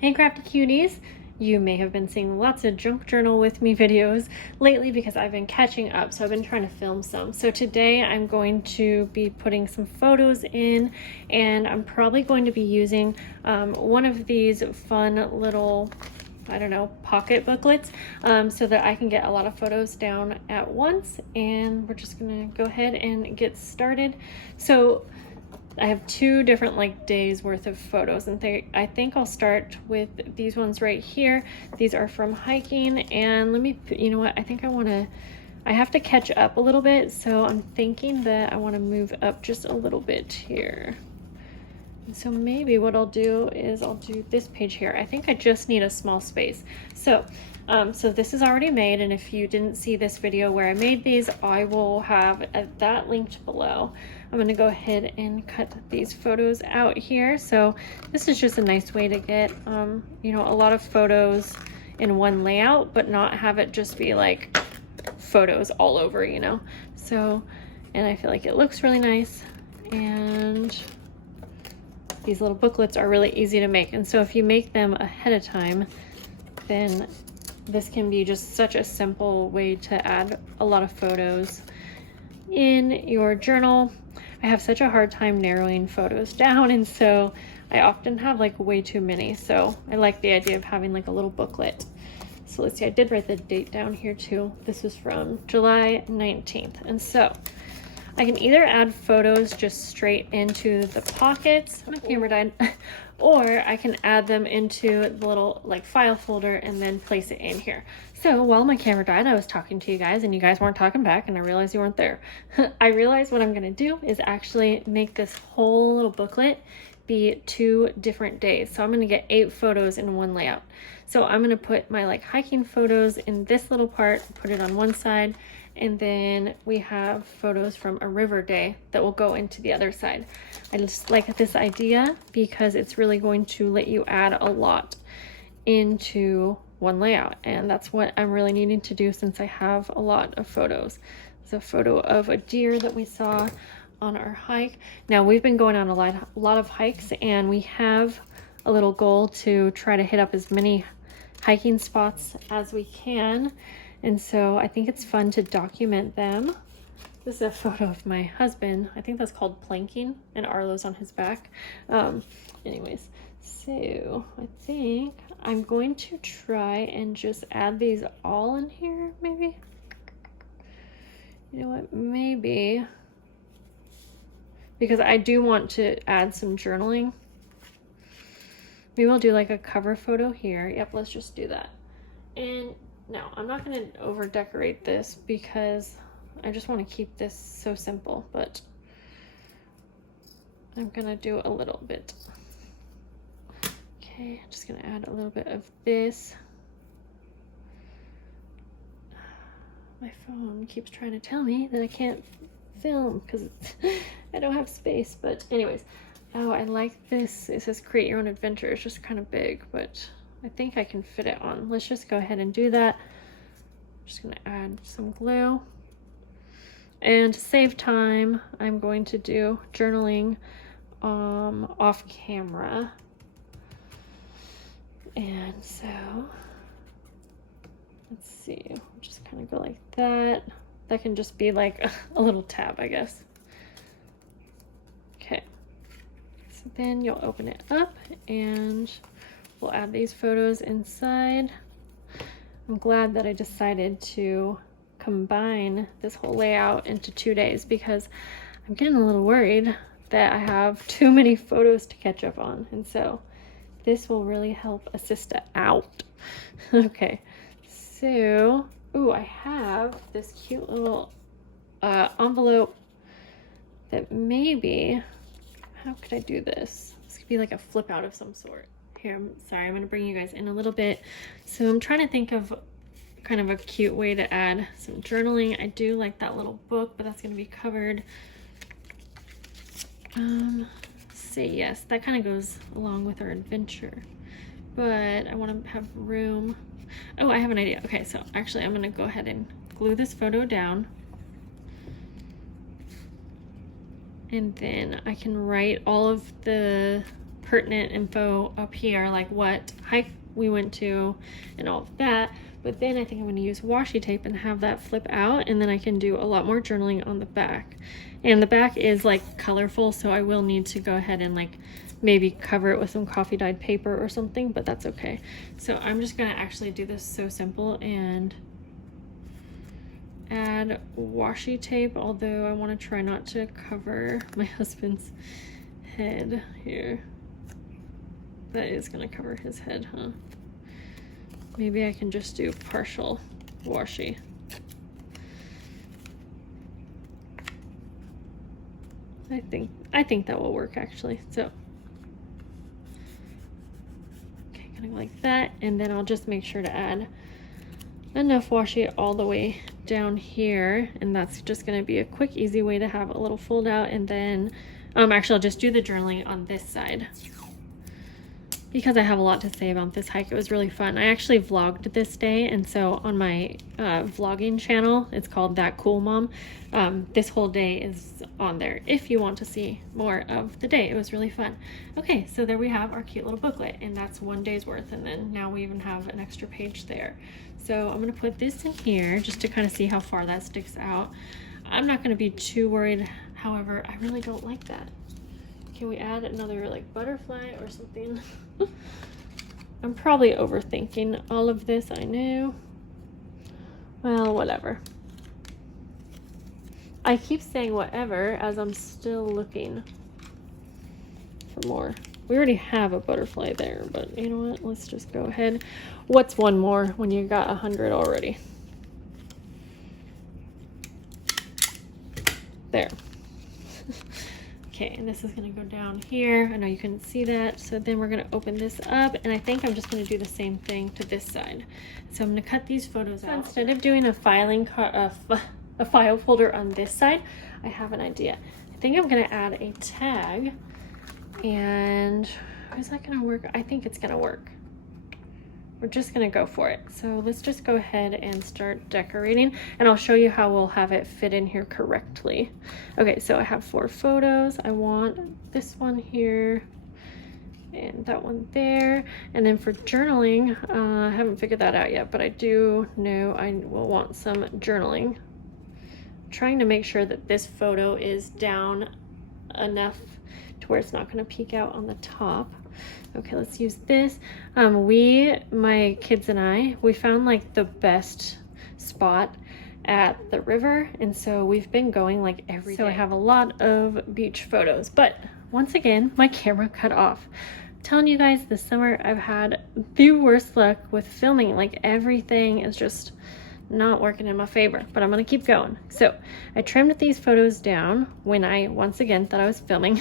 Hey crafty cuties! You may have been seeing lots of junk journal with me videos lately because I've been catching up, so I've been trying to film some. So today I'm going to be putting some photos in, and I'm probably going to be using one of these fun little, I don't know, pocket booklets so that I can get a lot of photos down at once. And we're just gonna go ahead and get started. So I have two different days worth of photos, and I think I'll start with these ones right here. These are from hiking, and let me, you know what, I have to catch up a little bit, so I'm thinking that I want to move up just a little bit here. And so maybe what I'll do is I'll do this page here. I think I just need a small space. So this is already made, and if you didn't see this video where I made these, I will have that linked below. I'm going to go ahead and cut these photos out here. So this is just a nice way to get you know, a lot of photos in one layout, but not have it just be like photos all over, you know. So, and I feel like it looks really nice, and these little booklets are really easy to make. And so if you make them ahead of time, then this can be just such a simple way to add a lot of photos in your journal. I have such a hard time narrowing photos down, and so I often have like way too many. So I like the idea of having like a little booklet. So let's see, I did write the date down here too. This was from July 19th. And so I can either add photos just straight into the pockets, my camera died, or I can add them into the little like file folder and then place it in here. So while my camera died, I was talking to you guys and you guys weren't talking back, and I realized you weren't there. I realized what I'm gonna do is actually make this whole little booklet be 2 different days. So I'm gonna get 8 photos in one layout. So I'm gonna put my like hiking photos in this little part, put it on one side, and then we have photos from a river day that will go into the other side. I just like this idea because it's really going to let you add a lot into one layout, and that's what I'm really needing to do since I have a lot of photos. There's a photo of a deer that we saw on our hike. Now we've been going on a lot of hikes, and we have a little goal to try to hit up as many hiking spots as we can. And so I think it's fun to document them. This is a photo of my husband. I think that's called planking, and Arlo's on his back. Anyways, so I think I'm going to try and just add these all in here, maybe. You know what, maybe, because I do want to add some journaling. Maybe we'll do like a cover photo here. Yep, let's just do that. And no, I'm not going to over decorate this because I just want to keep this so simple, but I'm going to do a little bit. Okay, I'm just going to add a little bit of this. My phone keeps trying to tell me that I can't film because I don't have space, but anyways. Oh, I like this. It says create your own adventure. It's just kind of big, but I think I can fit it on. Let's just go ahead and do that. I'm just going to add some glue. And to save time, I'm going to do journaling off camera. And so, let's see. Just kind of go like that. That can just be like a little tab, I guess. Okay. So then you'll open it up and we'll add these photos inside. I'm glad that I decided to combine this whole layout into 2 days because I'm getting a little worried that I have too many photos to catch up on. And so this will really help assist it out. Okay, so, ooh, I have this cute little envelope that maybe, how could I do this? This could be like a flip out of some sort. Here, I'm sorry, I'm going to bring you guys in a little bit. So I'm trying to think of kind of a cute way to add some journaling. I do like that little book, but that's going to be covered. Say yes, that kind of goes along with our adventure, but I want to have room. Oh, I have an idea. Okay, so actually I'm going to go ahead and glue this photo down. And then I can write all of the pertinent info up here, like what hike we went to and all of that. But then I think I'm going to use washi tape and have that flip out, and then I can do a lot more journaling on the back. And the back is like colorful, so I will need to go ahead and like maybe cover it with some coffee dyed paper or something, but that's okay. So I'm just going to actually do this so simple and add washi tape, although I want to try not to cover my husband's head here. That is going to cover his head, huh? Maybe I can just do partial washi. I think that will work actually. So okay, kind of like that, and then I'll just make sure to add enough washi all the way down here, and that's just going to be a quick, easy way to have a little fold out. And then actually I'll just do the journaling on this side, because I have a lot to say about this hike. It was really fun. I actually vlogged this day, and so on my vlogging channel, it's called That Cool Mom. This whole day is on there if you want to see more of the day. It was really fun. Okay, so there we have our cute little booklet, and that's one day's worth, and then now we even have an extra page there. So I'm gonna put this in here just to kind of see how far that sticks out. I'm not gonna be too worried, however, I really don't like that. Can we add another like butterfly or something? I'm probably overthinking all of this, I know. Well, whatever. I keep saying whatever as I'm still looking for more. We already have a butterfly there, but you know what? Let's just go ahead. What's one more when you got 100 already? There. Okay, and this is going to go down here. I know you couldn't see that. So then we're going to open this up, and I think I'm just going to do the same thing to this side. So I'm going to cut these photos out. Instead of doing a a file folder on this side, I have an idea. I think I'm going to add a tag, and is that going to work? I think it's going to work. We're just going to go for it. So let's just go ahead and start decorating, and I'll show you how we'll have it fit in here correctly. Okay, so I have 4 photos. I want this one here and that one there. And then for journaling, I haven't figured that out yet, but I do know I will want some journaling. I'm trying to make sure that this photo is down enough to where it's not going to peek out on the top. Okay, let's use this. My kids and I, we found like the best spot at the river, and so we've been going like every day. So I have a lot of beach photos, but once again, my camera cut off. I'm telling you guys, this summer I've had the worst luck with filming. Like everything is just not working in my favor, but I'm gonna keep going. So I trimmed these photos down when I once again thought I was filming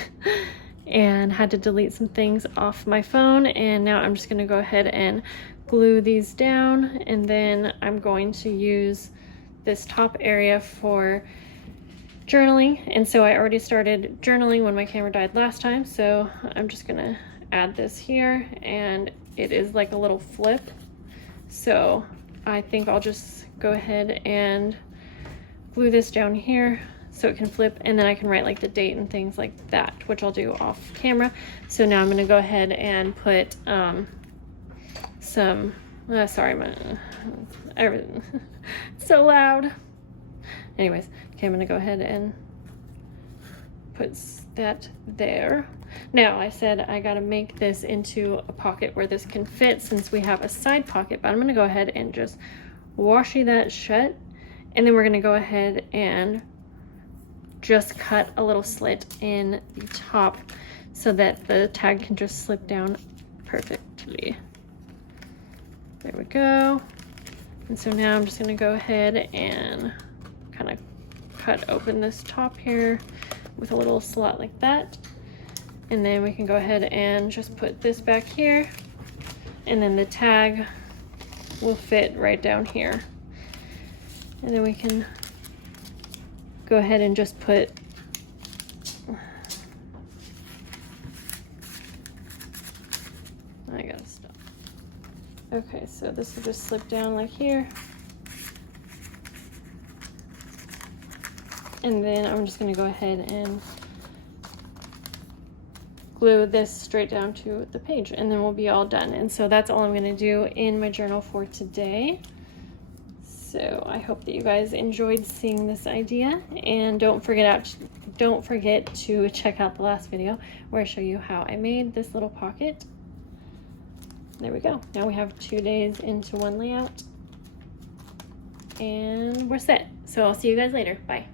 and had to delete some things off my phone, and now I'm just going to go ahead and glue these down, and then I'm going to use this top area for journaling. And so I already started journaling when my camera died last time, so I'm just going to add this here, and it is like a little flip, so I think I'll just go ahead and glue this down here so it can flip, and then I can write like the date and things like that, which I'll do off camera. So now I'm going to go ahead and put some sorry, everything so loud. Anyways, okay, I'm going to go ahead and put that there. Now I said I got to make this into a pocket where this can fit, since we have a side pocket, but I'm going to go ahead and just washi that shut, and then we're going to go ahead and just cut a little slit in the top so that the tag can just slip down perfectly. There we go. And so now I'm just going to go ahead and kind of cut open this top here with a little slot like that, and then we can go ahead and just put this back here, and then the tag will fit right down here, and then we can go ahead and just put I gotta stop. Okay, so this will just slip down like here, and then I'm just going to go ahead and glue this straight down to the page, and then we'll be all done. And so that's all I'm going to do in my journal for today. So I hope that you guys enjoyed seeing this idea, and don't forget to check out the last video where I show you how I made this little pocket. There we go. Now we have 2 days into one layout, and we're set. So I'll see you guys later. Bye.